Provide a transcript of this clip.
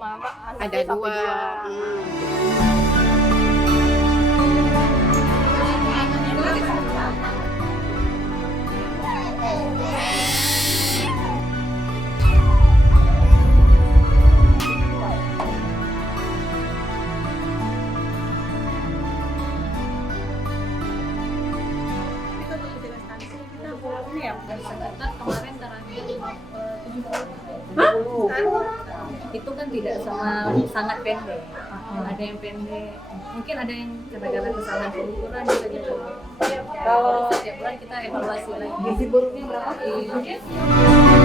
Ada dua. Kemarin terakhir 70. Itu kan tidak sama sangat pendek. Ada yang pendek, mungkin ada yang gara-gara kesalahan pengukuran bisa gitu. Kalau Setiap bulan kita evaluasi lagi. gizi buruknya berapa? Iya.